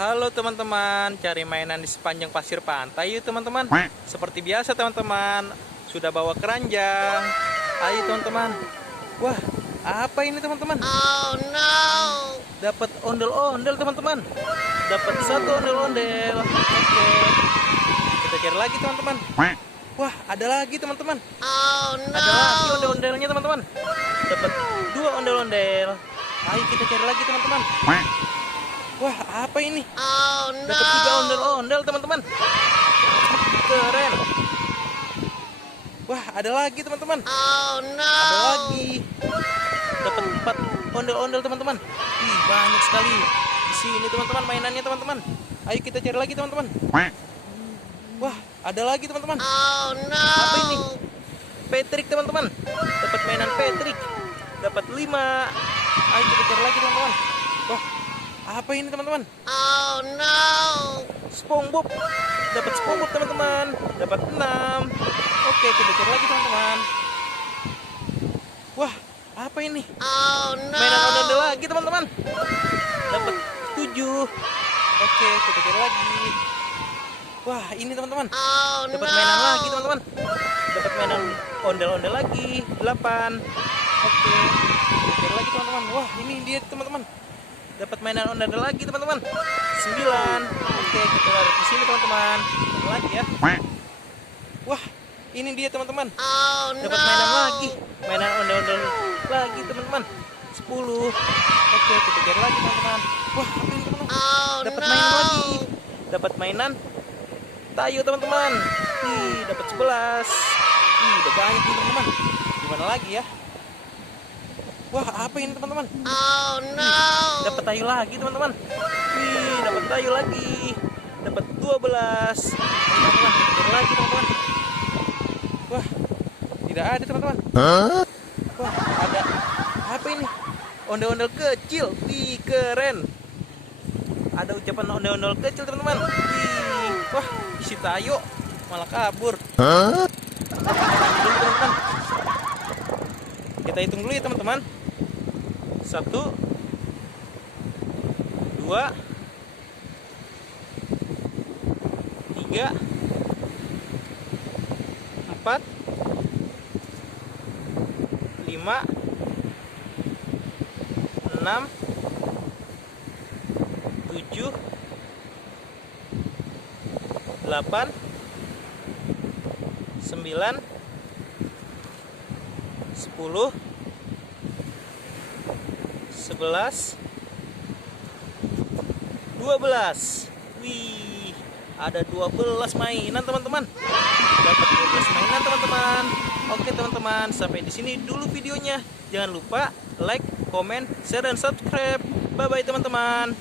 Halo teman-teman, cari mainan di sepanjang pasir pantai yuk teman-teman. Seperti biasa teman-teman, sudah bawa keranjang. Ayo teman-teman. Wah, apa ini teman-teman? Oh no. Dapat ondel-ondel teman-teman. Dapat satu ondel-ondel. Oke. Kita cari lagi teman-teman. Wah, ada lagi teman-teman. Oh no. Ada lagi ondel-ondelnya teman-teman. Dapat dua ondel-ondel. Ayo kita cari lagi teman-teman. Wah, apa ini? Oh no. Dapat 3 ondel-ondel teman-teman. Keren. Wah, ada lagi teman-teman. Oh no. Ada lagi. Dapat 4 ondel-ondel teman-teman. Ih, banyak sekali. Di sini teman-teman mainannya teman-teman. Ayo kita cari lagi teman-teman. Wah, ada lagi teman-teman. Oh no. Apa ini? Patrick teman-teman. Dapat mainan Patrick. Dapat 5. Ayo kita cari lagi teman-teman. Wah, apa ini teman-teman? Oh no. SpongeBob. Dapat SpongeBob teman-teman. Dapat 6. Oke, kita cari lagi teman-teman. Wah, apa ini? Oh no. Mainan ondel lagi teman-teman. Dapat 7. Oke, kita cari lagi. Wah, ini teman-teman. Oh no. Dapat mainan lagi teman-teman. Dapat mainan ondel-ondel lagi 8. Oke, kita cari lagi teman-teman. Wah, ini dia teman-teman. Dapat mainan ondel lagi teman-teman. 9. Oke, kita taruh di sini teman-teman. Lagi ya. Wah, ini dia teman-teman. Oh no. Dapat mainan lagi. Mainan ondel-ondel lagi teman-teman. 10. Oke, kita cari lagi teman-teman. Wah, apa ini teman-teman? Oh Dapat no. mainan lagi. Dapat mainan Tayo teman-teman. Ih, dapat 11. Ih, udah banyak nih teman-teman. Gimana lagi ya? Wah, apa ini teman-teman? Oh no. Dapat tayo lagi teman-teman. Ih, dapat tayo lagi. Dapat 12. Teman-teman, kita cari lagi teman-teman. Wah, tidak ada teman-teman. Wah, ada apa ini? Ondel-ondel kecil. Ih, keren. Ada ucapan ondel-ondel kecil teman-teman. Ih, wah, isi tayo malah kabur. Dulu, teman-teman. Kita hitung dulu ya teman-teman. 1, 2, 3, 4, 5, 6, 7, 8, 9, 10, 11, 12. Wih, ada 12 mainan teman-teman. Dapat 12 mainan teman-teman. Oke teman-teman, sampai di sini dulu videonya. Jangan lupa like, comment, share dan subscribe. Bye bye teman-teman.